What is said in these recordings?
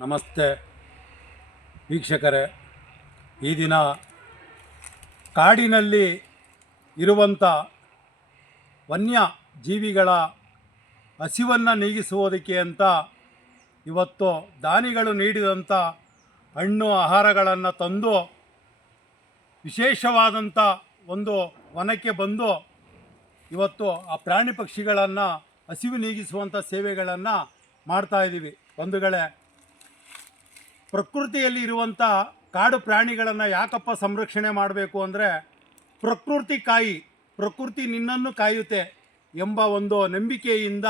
ನಮಸ್ತೆ ವೀಕ್ಷಕರೇ. ಈ ದಿನ ಕಾಡಿನಲ್ಲಿ ಇರುವಂಥ ವನ್ಯ ಜೀವಿಗಳ ಹಸಿವನ್ನು ನೀಗಿಸುವುದಕ್ಕೆ ಅಂತ ಇವತ್ತು ದಾನಿಗಳು ನೀಡಿದಂಥ ಹಣ್ಣು ಆಹಾರಗಳನ್ನು ತಂದು ವಿಶೇಷವಾದಂಥ ಒಂದು ವನಕ್ಕೆ ಬಂದು ಇವತ್ತು ಆ ಪ್ರಾಣಿ ಪಕ್ಷಿಗಳನ್ನು ಹಸಿವು ನೀಗಿಸುವಂಥ ಸೇವೆಗಳನ್ನು ಮಾಡ್ತಾಯಿದ್ದೀವಿ ಬಂಧುಗಳೇ ಪ್ರಕೃತಿಯಲ್ಲಿ ಇರುವಂಥ ಕಾಡು ಪ್ರಾಣಿಗಳನ್ನು ಯಾಕಪ್ಪ ಸಂರಕ್ಷಣೆ ಮಾಡಬೇಕು ಅಂದರೆ ಪ್ರಕೃತಿ ಕಾಯಿ, ಪ್ರಕೃತಿ ನಿನ್ನನ್ನು ಕಾಯುತ್ತೆ ಎಂಬ ಒಂದು ನಂಬಿಕೆಯಿಂದ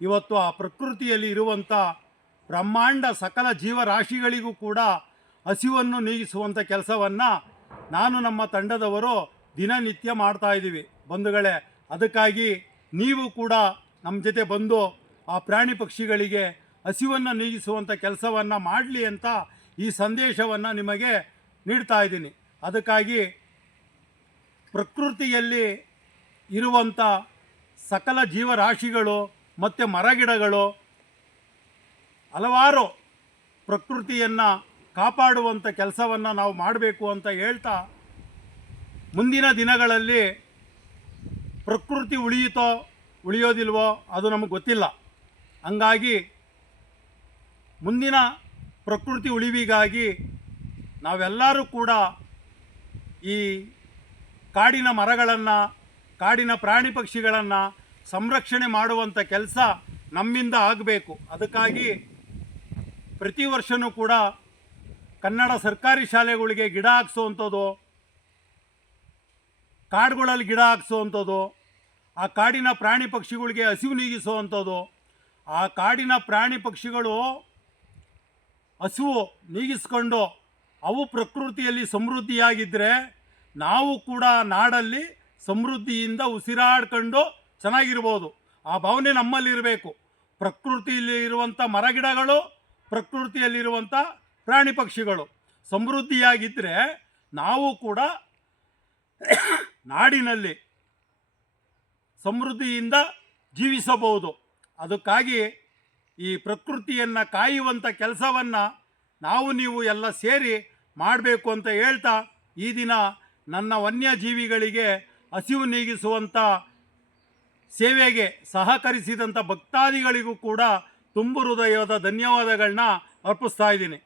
ಇವತ್ತು ಆ ಪ್ರಕೃತಿಯಲ್ಲಿ ಇರುವಂಥ ಬ್ರಹ್ಮಾಂಡ ಸಕಲ ಜೀವರಾಶಿಗಳಿಗೂ ಕೂಡ ಹಸಿವನ್ನು ನೀಗಿಸುವಂಥ ಕೆಲಸವನ್ನು ನಾನು ನಮ್ಮ ತಂಡದವರು ದಿನನಿತ್ಯ ಮಾಡ್ತಾ ಇದ್ದೀವಿ. ಬಂಧುಗಳೇ, ಅದಕ್ಕಾಗಿ ನೀವು ಕೂಡ ನಮ್ಮ ಜೊತೆ ಬಂದು ಆ ಪ್ರಾಣಿ ಪಕ್ಷಿಗಳಿಗೆ ಹಸಿವನ್ನು ನೀಗಿಸುವಂಥ ಕೆಲಸವನ್ನು ಮಾಡಲಿ ಅಂತ ಈ ಸಂದೇಶವನ್ನು ನಿಮಗೆ ನೀಡ್ತಾ ಇದ್ದೀನಿ. ಅದಕ್ಕಾಗಿ ಪ್ರಕೃತಿಯಲ್ಲಿ ಇರುವಂಥ ಸಕಲ ಜೀವರಾಶಿಗಳು ಮತ್ತು ಮರಗಿಡಗಳು ಹಲವಾರು ಪ್ರಕೃತಿಯನ್ನು ಕಾಪಾಡುವಂಥ ಕೆಲಸವನ್ನು ನಾವು ಮಾಡಬೇಕು ಅಂತ ಹೇಳ್ತಾ ಮುಂದಿನ ದಿನಗಳಲ್ಲಿ ಪ್ರಕೃತಿ ಉಳಿಯುತ್ತೋ ಉಳಿಯೋದಿಲ್ವೋ ಅದು ನಮಗೆ ಗೊತ್ತಿಲ್ಲ. ಹಂಗಾಗಿ ಮುಂದಿನ ಪ್ರಕೃತಿ ಉಳಿವಿಗಾಗಿ ನಾವೆಲ್ಲರೂ ಕೂಡ ಈ ಕಾಡಿನ ಮರಗಳನ್ನು, ಕಾಡಿನ ಪ್ರಾಣಿ ಪಕ್ಷಿಗಳನ್ನು ಸಂರಕ್ಷಣೆ ಮಾಡುವಂಥ ಕೆಲಸ ನಮ್ಮಿಂದ ಆಗಬೇಕು. ಅದಕ್ಕಾಗಿ ಪ್ರತಿ ವರ್ಷವೂ ಕೂಡ ಕನ್ನಡ ಸರ್ಕಾರಿ ಶಾಲೆಗಳಿಗೆ ಗಿಡ ಹಾಕ್ಸೋವಂಥದ್ದು, ಕಾಡುಗಳಲ್ಲಿ ಗಿಡ ಹಾಕ್ಸೋವಂಥದ್ದು, ಆ ಕಾಡಿನ ಪ್ರಾಣಿ ಪಕ್ಷಿಗಳಿಗೆ ಹಸಿವು ನೀಗಿಸುವಂಥದ್ದು, ಆ ಕಾಡಿನ ಪ್ರಾಣಿ ಪಕ್ಷಿಗಳು ಹಸಿವು ನೀಗಿಸ್ಕೊಂಡು ಅವು ಪ್ರಕೃತಿಯಲ್ಲಿ ಸಮೃದ್ಧಿಯಾಗಿದ್ದರೆ ನಾವು ಕೂಡ ನಾಡಲ್ಲಿ ಸಮೃದ್ಧಿಯಿಂದ ಉಸಿರಾಡ್ಕೊಂಡು ಚೆನ್ನಾಗಿರ್ಬೋದು. ಆ ಭಾವನೆ ನಮ್ಮಲ್ಲಿರಬೇಕು. ಪ್ರಕೃತಿಯಲ್ಲಿ ಇರುವಂಥ ಮರಗಿಡಗಳು, ಪ್ರಕೃತಿಯಲ್ಲಿರುವಂಥ ಪ್ರಾಣಿ ಪಕ್ಷಿಗಳು ಸಮೃದ್ಧಿಯಾಗಿದ್ದರೆ ನಾವು ಕೂಡ ನಾಡಿನಲ್ಲಿ ಸಮೃದ್ಧಿಯಿಂದ ಜೀವಿಸಬಹುದು. ಅದಕ್ಕಾಗಿ ಈ ಪ್ರಕೃತಿಯನ್ನು ಕಾಯುವಂಥ ಕೆಲಸವನ್ನು ನಾವು ನೀವು ಎಲ್ಲ ಸೇರಿ ಮಾಡಬೇಕು ಅಂತ ಹೇಳ್ತಾ ಈ ದಿನ ನನ್ನ ವನ್ಯಜೀವಿಗಳಿಗೆ ಹಸಿವು ನೀಗಿಸುವಂಥ ಸೇವೆಗೆ ಸಹಕರಿಸಿದಂಥ ಭಕ್ತಾದಿಗಳಿಗೂ ಕೂಡ ತುಂಬು ಹೃದಯದ ಧನ್ಯವಾದಗಳನ್ನ ಅರ್ಪಿಸ್ತಾ ಇದ್ದೀನಿ.